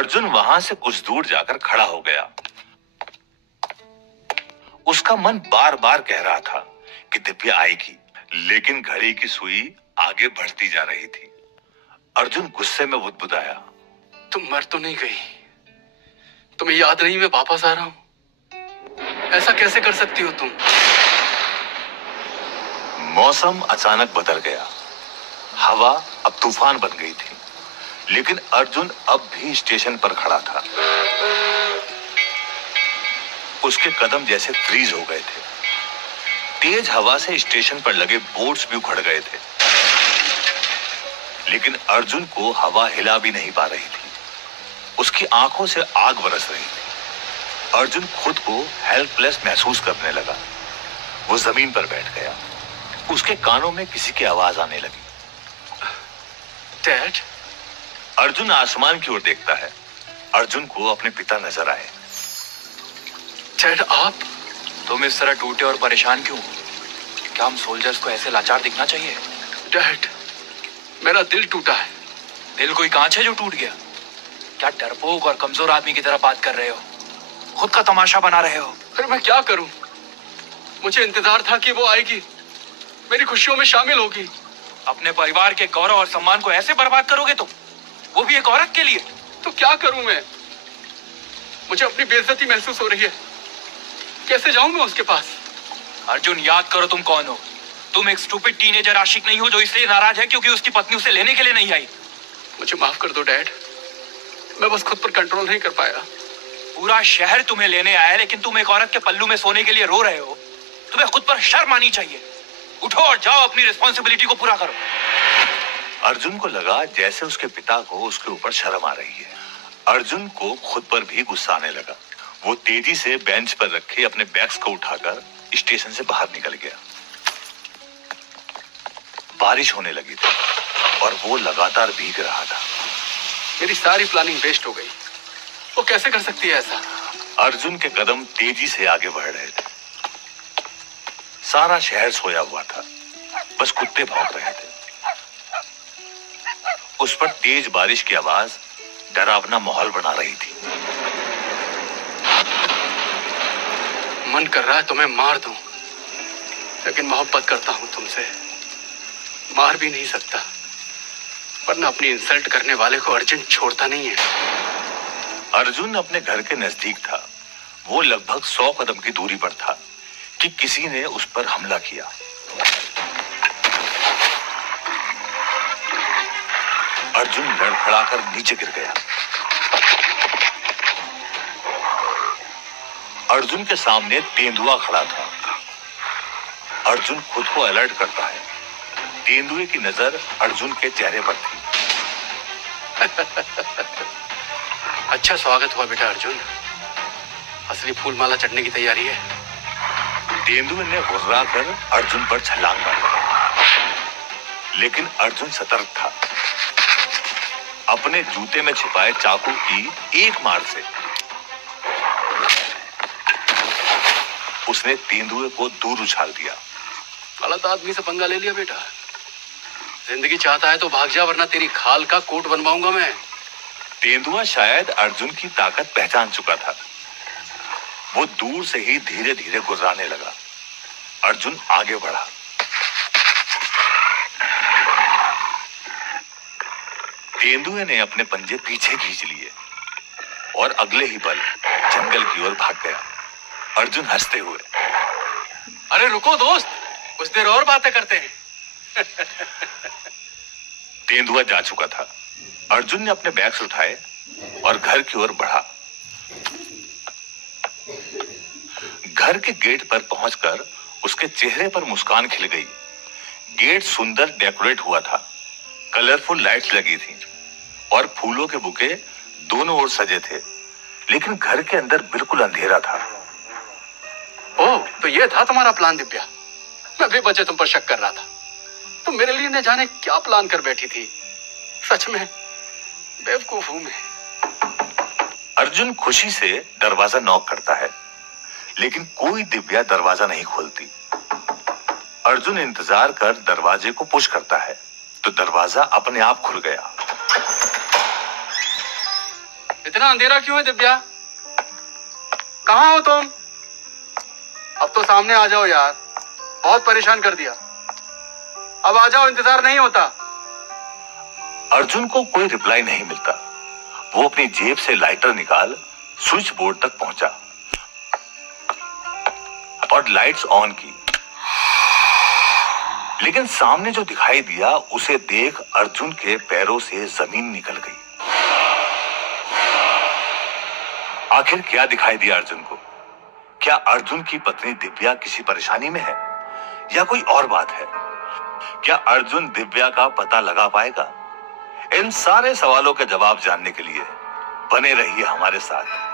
अर्जुन वहां से कुछ दूर जाकर खड़ा हो गया। उसका मन बार बार कह रहा था कि दिव्या आएगी, लेकिन घड़ी की सुई आगे बढ़ती जा रही थी। अर्जुन गुस्से में बुदबुदाया, तुम मर तो नहीं गई? तुम्हें याद नहीं मैं वापस आ रहा हूं? ऐसा कैसे कर सकती हो तुम? मौसम अचानक बदल गया। हवा अब तूफान बन गई थी, लेकिन अर्जुन अब भी स्टेशन पर खड़ा था। उसके कदम जैसे फ्रीज हो गए थे। तेज हवा से स्टेशन पर लगे बोर्ड्स भी उखड़ गए थे, लेकिन अर्जुन को हवा हिला भी नहीं पा रही थी। उसकी आंखों से आग बरस रही थी। अर्जुन खुद को हेल्पलेस महसूस करने लगा। वो जमीन पर बैठ गया। उसके कानों में किसी की आवाज आने लगी। डैड? अर्जुन आसमान की ओर देखता है। अर्जुन को अपने पिता नजर आए। डैड, आप? तुम इस तरह टूटे और परेशान क्यों? क्या हम सोल्जर्स को ऐसे लाचार दिखना चाहिए? डैड, मेरा दिल टूटा है। दिल कोई कांच है जो टूट गया? क्या डरपोक और कमजोर आदमी की तरह बात कर रहे हो? खुद का तमाशा बना रहे हो? फिर मैं क्या करूं? मुझे इंतजार था कि वो आएगी, मेरी खुशियों में शामिल होगी। अपने परिवार के गौरव और सम्मान को ऐसे बर्बाद करोगे तुम, वो भी एक औरत के लिए? तो क्या करूं मैं? मुझे अपनी बेइज्जती महसूस हो रही है। कैसे जाऊं मैं उसके पास? अर्जुन, याद करो तुम कौन हो। तुम एक स्टूपिड टीनेजर आशिक नहीं हो जो इसलिए नाराज है क्योंकि उसकी पत्नी उसे लेने के लिए नहीं आई। मुझे माफ कर दो डैड, मैं बस खुद पर कंट्रोल नहीं कर पाया। पूरा शहर तुम्हें लेने आया है, लेकिन तुम एक औरत के पल्लू में सोने के लिए रो रहे हो। तुम्हें खुद पर शर्म आनी चाहिए। उठो और जाओ, अपनी रिस्पॉन्सिबिलिटी को पूरा करो। अर्जुन को लगा जैसे उसके पिता को उसके ऊपर शर्म आ रही है। अर्जुन को खुद पर भी गुस्सा आने लगा। वो तेजी से बेंच पर रखे अपने बैग्स को उठाकर स्टेशन से बाहर निकल गया। बारिश होने लगी थी और वो लगातार भीग रहा था। मेरी सारी प्लानिंग वेस्ट हो गई। वो कैसे कर सकती है ऐसा? अर्जुन के कदम तेजी से आगे बढ़ रहे थे। सारा शहर सोया हुआ था, बस कुत्ते भौंक रहे थे। उस पर तेज बारिश की आवाज डरावना माहौल बना रही थी। मन कर रहा है तुम्हें मार दूं, लेकिन मोहब्बत करता हूं तुमसे। मार भी नहीं सकता, वरना अपनी इंसल्ट करने वाले को अर्जुन छोड़ता नहीं है। अर्जुन अपने घर के नजदीक था। वो लगभग 100 कदम की दूरी पर था कि किसी ने उस पर हमला किया। अर्जुन लड़खड़ाकर नीचे गिर गया। अर्जुन के सामने तेंदुआ खड़ा था। अर्जुन खुद को अलर्ट करता है। तेंदुए की नजर अर्जुन के चेहरे पर थी। अच्छा स्वागत हुआ बेटा अर्जुन। असली फूल माला चढ़ने की तैयारी है। तेंदुए ने हुर्रा कर अर्जुन पर छलांग मारी, लेकिन अर्जुन सतर्क था। अपने जूते में छिपाए चाकू की एक मार से उसने तेंदुए को दूर उछाल दिया। गलत आदमी से पंगा ले लिया बेटा। जिंदगी चाहता है तो भाग जा, वरना तेरी खाल का कोट बनवाऊंगा मैं। तेंदुआ शायद अर्जुन की ताकत पहचान चुका था। वो दूर से ही धीरे धीरे गुर्राने लगा। अर्जुन आगे बढ़ा। तेंदुए ने अपने पंजे पीछे खींच लिए और अगले ही पल जंगल की ओर भाग गया। अर्जुन हंसते हुए, अरे रुको दोस्त, कुछ देर और बातें करते हैं। तेंदुआ जा चुका था। अर्जुन ने अपने बैग्स उठाए और घर की ओर बढ़ा। घर के गेट पर पहुंचकर उसके चेहरे पर मुस्कान खिल गई। गेट सुंदर डेकोरेट हुआ था। कलरफुल लाइट्स लगी थी और फूलों के बुके दोनों ओर सजे थे, लेकिन घर के अंदर बिल्कुल अंधेरा था। ओह, तो ये था तुम्हारा प्लान दिव्या। मैं भी बचे तुम पर शक कर रहा था। तुम मेरे लिए न जाने क्या प्लान कर बैठी थी। सच में बेवकूफ हूं मैं। अर्जुन खुशी से दरवाजा नॉक करता है, लेकिन कोई दिव्या दरवाजा नहीं खोलती। अर्जुन इंतजार कर दरवाजे को पुश करता है तो दरवाजा अपने आप खुल गया। इतना अंधेरा क्यों है दिव्या? कहाँ हो तुम? अब तो सामने आ जाओ यार, बहुत परेशान कर दिया। अब आ जाओ, इंतजार नहीं होता। अर्जुन को कोई रिप्लाई नहीं मिलता। वो अपनी जेब से लाइटर निकाल स्विच बोर्ड तक पहुंचा और लाइट्स ऑन की, लेकिन सामने जो दिखाई दिया उसे देख अर्जुन के पैरों से जमीन निकल गई। आखिर क्या दिखाई दिया अर्जुन को? क्या अर्जुन की पत्नी दिव्या किसी परेशानी में है या कोई और बात है? क्या अर्जुन दिव्या का पता लगा पाएगा? इन सारे सवालों के जवाब जानने के लिए बने रहिए हमारे साथ।